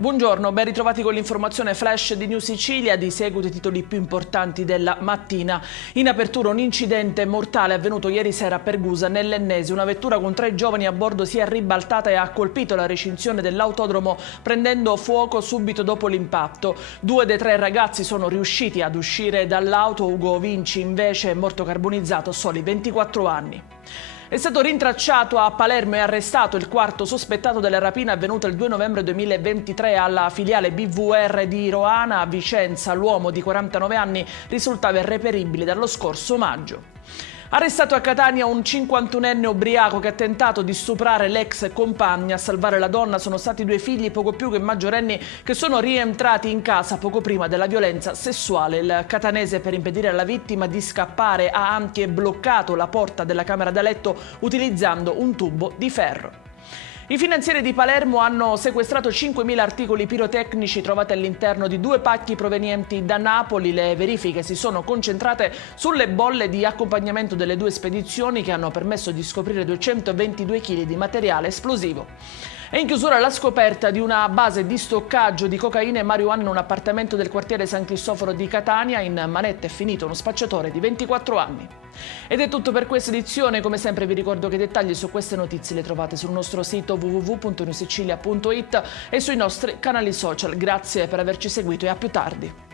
Buongiorno, ben ritrovati con l'informazione flash di New Sicilia. Di seguito i titoli più importanti della mattina. In apertura un incidente mortale avvenuto ieri sera a Pergusa nell'Ennese. Una vettura con 3 giovani a bordo si è ribaltata e ha colpito la recinzione dell'autodromo prendendo fuoco subito dopo l'impatto. 2 dei 3 ragazzi sono riusciti ad uscire dall'auto. Ugo Vinci invece è morto carbonizzato a soli 24 anni. È stato rintracciato a Palermo e arrestato il quarto sospettato della rapina avvenuta il 2 novembre 2023 alla filiale BVR di Roana a Vicenza. L'uomo di 49 anni risultava irreperibile dallo scorso maggio. Arrestato a Catania un 51enne ubriaco che ha tentato di stuprare l'ex compagna. A salvare la donna sono stati 2 figli poco più che maggiorenni che sono rientrati in casa poco prima della violenza sessuale. Il catanese, per impedire alla vittima di scappare, ha anche bloccato la porta della camera da letto utilizzando un tubo di ferro. I finanzieri di Palermo hanno sequestrato 5.000 articoli pirotecnici trovati all'interno di 2 pacchi provenienti da Napoli. Le verifiche si sono concentrate sulle bolle di accompagnamento delle 2 spedizioni che hanno permesso di scoprire 222 kg di materiale esplosivo. È in chiusura la scoperta di una base di stoccaggio di cocaina e marijuana in un appartamento del quartiere San Cristoforo di Catania. In manetta è finito uno spacciatore di 24 anni. Ed è tutto per questa edizione. Come sempre vi ricordo che i dettagli su queste notizie le trovate sul nostro sito www.newsicilia.it e sui nostri canali social. Grazie per averci seguito e a più tardi.